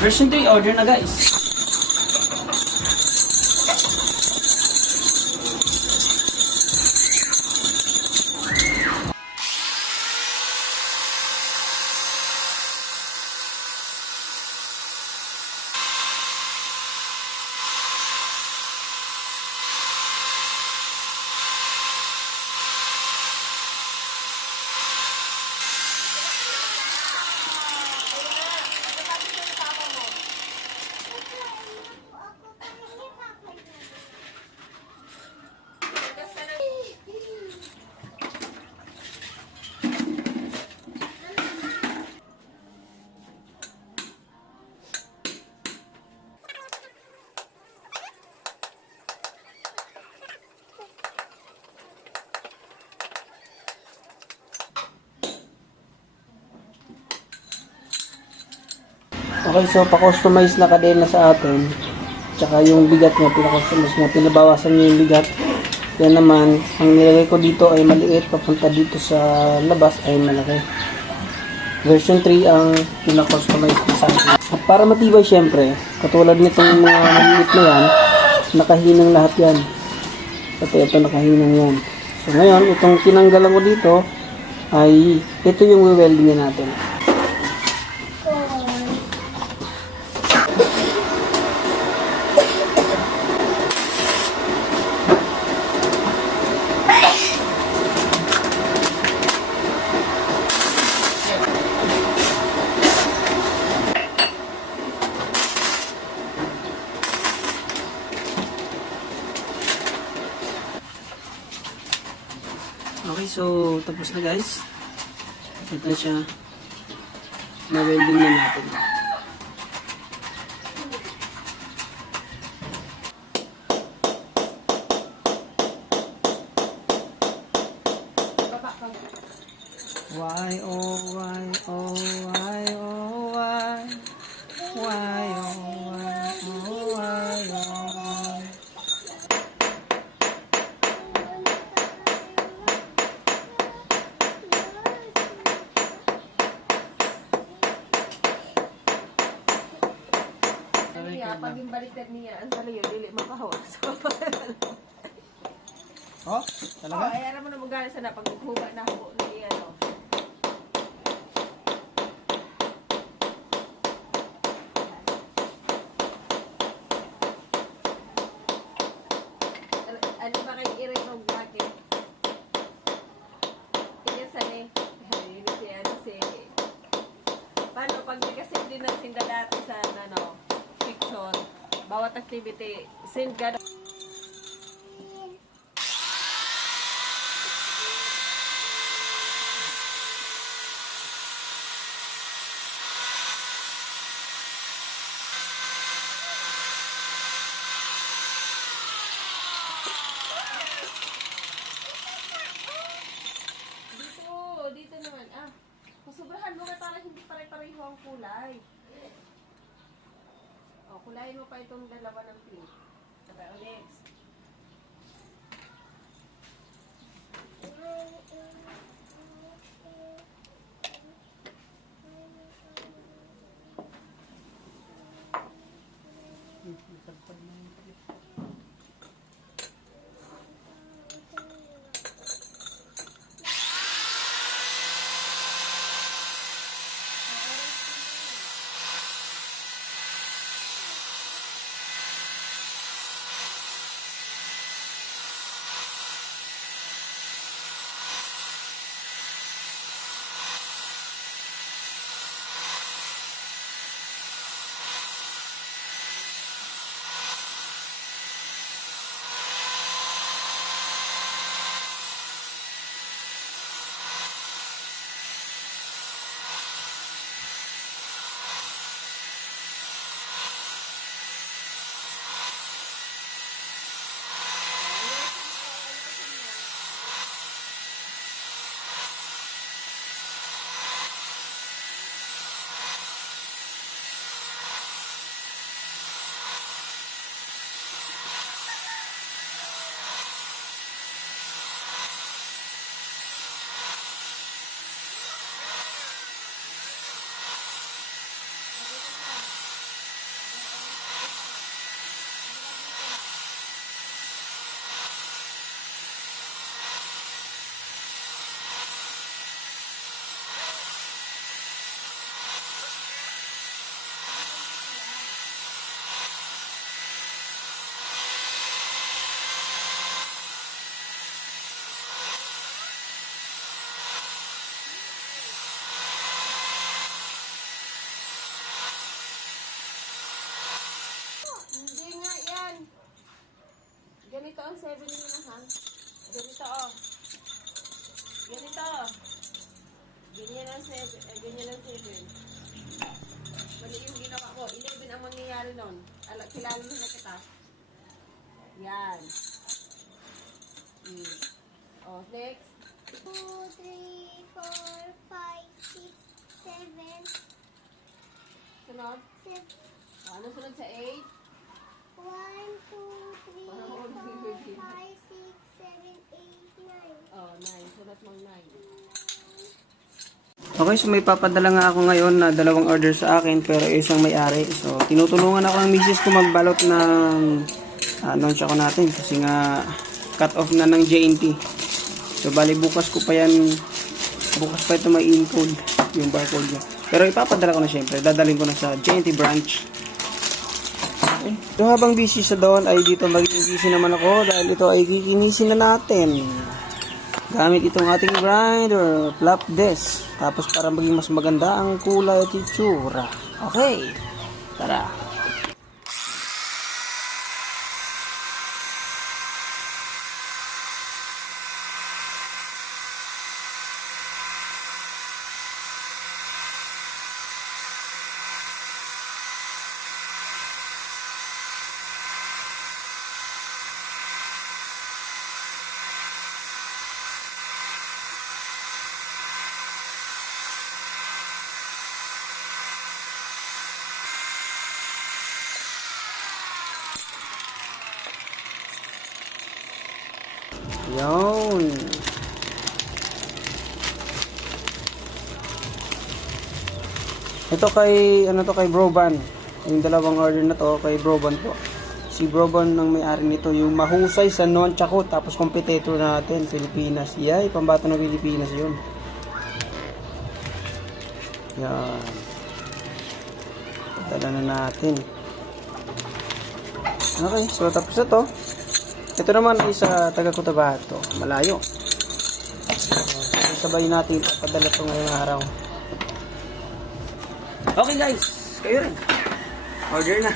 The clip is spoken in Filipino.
Version 3, order na guys. Okay, so pa-customize na kadena sa atin. Tsaka yung bigat niya, pina-customize niya, pinabawasan niya yung bigat. Yan naman, ang nilagay ko dito ay maliit, papunta dito sa labas ay malaki. Version 3 ang pina-customize ko sa atin. At para matibay syempre, katulad nitong mga maliit na yan, nakahinang lahat yan. Ito nakahinang yan. So ngayon, itong tinanggalan ko dito, ay ito yung welding natin. Okay, so tapos na guys. Ito siya. Na-welding na natin. Why, oh, why, oh, why, oh, why? Why, oh, why, oh, why, oh, why? Pag yung baliktad niya, ang saliyo, dili makahawa. So, Oh, talaga? ay alam mo na magana sana pag naghuga na ako ni ano. Ano ba kayo i-renog bakit? Tingnan sa ni. Yun siya, ano si... Paano pag nagkasip din ng sinda dati sa ano, picture, bawat activity, send ka. Dito naman, masubrahan mo nga para hindi pare-pareho ang kulay. O, kulayin mo pa itong dalawa ng pink. Pero next. ganito ang 7 yun na, ha? Ganito, oh. Ganito. Ganyan ang 7. Ganyan ang 7. Mali yung ginawa ko. 11 ang mangyayari nun. Kilala na kita. Yan. Oh, next. 2, 3, 4, 5, 6, 7, Sunod. 7. Ano sunod sa 8? 1, 2, 3, 4, 5, 6, 7, 8, 9. Oh, 9. Sunod mong 9. Okay, so may papadala nga ako ngayon na dalawang order sa akin pero isang may-ari. So, tinutulungan ako ng misis ko magbalot ng non-choco natin kasi nga cut off na ng JNT. So, bali bukas ko pa yan, bukas pa ito may encode yung barcode niya. Pero ipapadala ko na syempre, dadalhin ko na sa JNT branch. Okay. So, habang busy sa doon ay dito magiging busy naman ako dahil ito ay kikinisin na natin. Gamit itong ating grinder, flap disc. Tapos para maging mas maganda ang kulay at itsura. Okay, tara. Yun. Ito kay, ano to, kay Broban. Yung dalawang order na to, kay Broban po. Si Broban ng may-ari nito, yung mahusay sa non-choco, tapos competitor natin, Pilipinas. Yay, pambato ng Pilipinas yun. Yan. Dala na natin. Okay, so tapos na to. Ito naman ay sa taga Cotabato, malayo. So, sabay natin ipapadala ito ngayong araw. Okay guys, kayo rin. Order na.